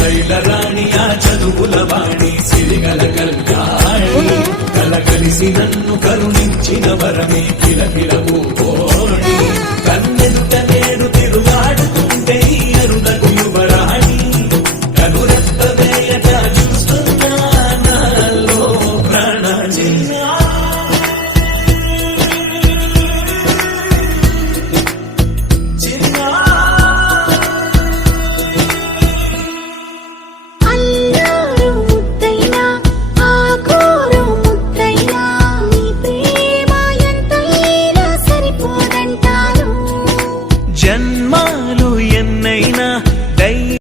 శ్రీశైల రాణి ఆ చదువుల వాణి సిరిగల కళ్యాణి కలకలిసి నన్ను కరుణించిన వరమే కిలకిలవు కోణి కన్నెదుట నేడు తిరుగాడుతుంటే అరుణకు యువరాణి కనురెప్ప వేయట చూస్తున్నా నాలో ప్రాణ జన్మాలు